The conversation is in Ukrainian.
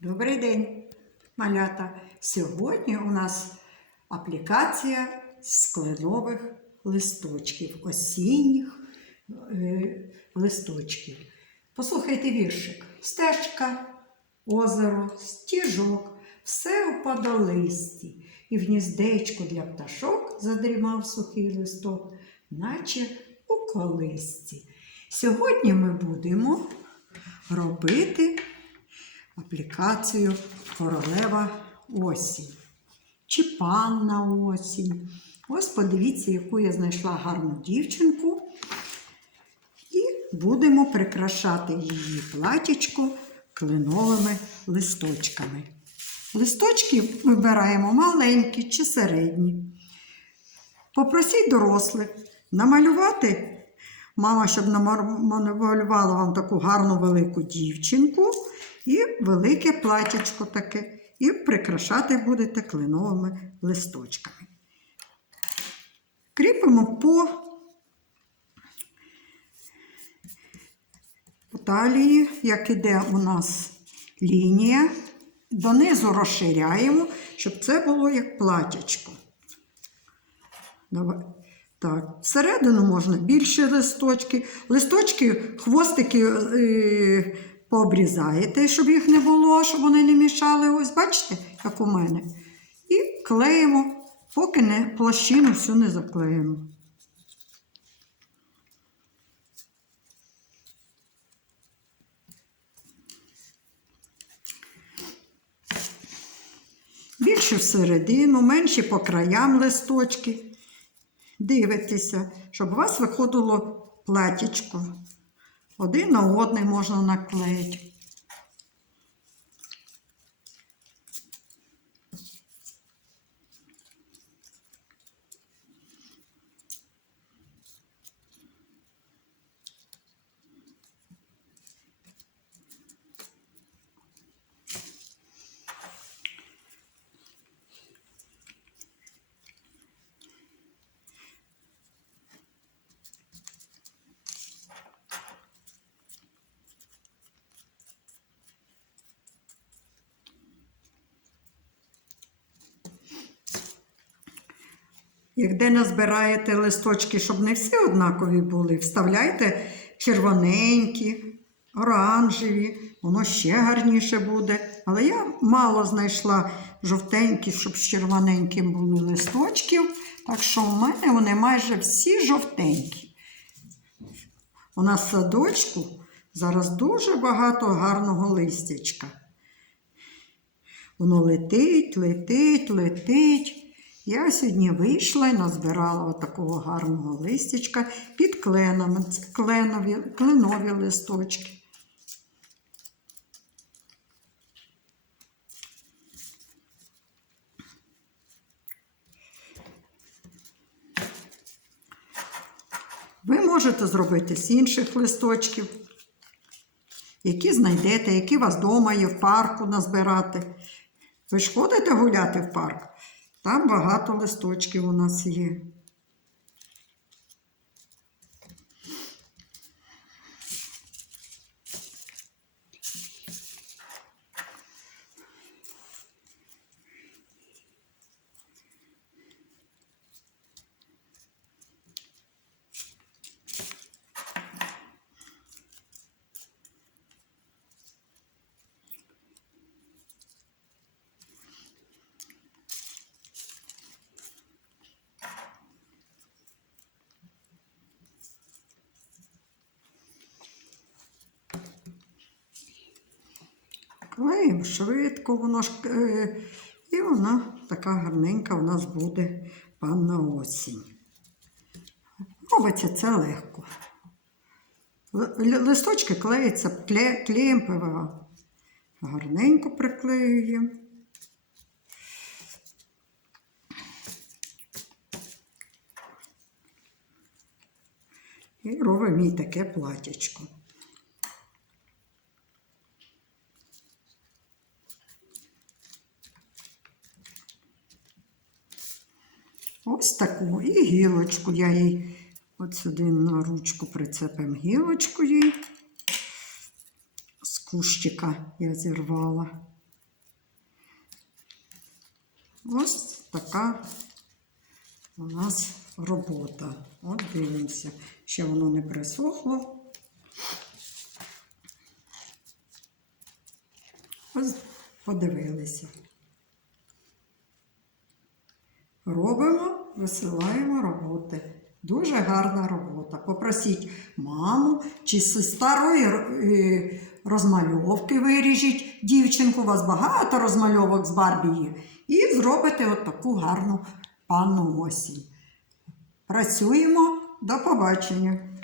Добрий день, малята. Сьогодні у нас аплікація з кленових листочків, осінніх е, листочків. Послухайте віршик. Стежка, озеро, стіжок, все у подолисті, і в гніздечку для пташок задрімав сухий листок, наче у колисці. Сьогодні ми будемо робити аплікацію Королева осінь чи панна осінь. Ось подивіться, яку я знайшла гарну дівчинку. І будемо прикрашати її платічко кленовими листочками. Листочки вибираємо маленькі чи середні. Попросіть дорослих намалювати. Мама, щоб намалювала вам таку гарну велику дівчинку і велике платячко таке. І прикрашати будете кленовими листочками. Кріпимо по талії, як іде у нас лінія, донизу розширяємо, щоб це було як платячко. Так, всередину можна більше листочки. Листочки, хвостики е, пообрізаєте, щоб їх не було, щоб вони не мішали. Ось бачите, як у мене. І клеїмо, поки не площину всю не заклеїмо. Більше всередину, менші по краям листочки. Дивитеся, щоб у вас виходило платічко. Один на одний можна наклеїти. Як де назбираєте листочки, щоб не всі однакові були, вставляйте червоненькі, оранжеві, воно ще гарніше буде. Але я мало знайшла жовтенькі, щоб з червоненьким були листочків. Так що в мене вони майже всі жовтенькі. У нас в садочку зараз дуже багато гарного листячка. Воно летить, летить, летить. Я сьогодні вийшла і назбирала такого гарного листячка під кленами. Кленові, кленові листочки. Ви можете зробити з інших листочків, які знайдете, які у вас вдома є в парку назбирати. Ви ж ходите гуляти в парк? Там багато листочків у нас є. Клеїмо швидко, воно ж, е, і вона така гарненька у нас буде панна осінь. Робиться це легко. Листочки клеються кле, клеєм ПВА. Гарненько приклеюємо. І робимо їй таке платячко. Ось таку і гілочку я їй от сюди на ручку прицепимо гілочку їй. З кущика я зірвала. Ось така у нас робота. От дивимося. Ще воно не присохло. Ось подивилися. Робимо, висилаємо роботи. Дуже гарна робота. Попросіть маму чи з старої е, розмальовки виріжіть дівчинку. У вас багато розмальовок з Барбі. І зробите от таку гарну панну осінь. Працюємо. До побачення.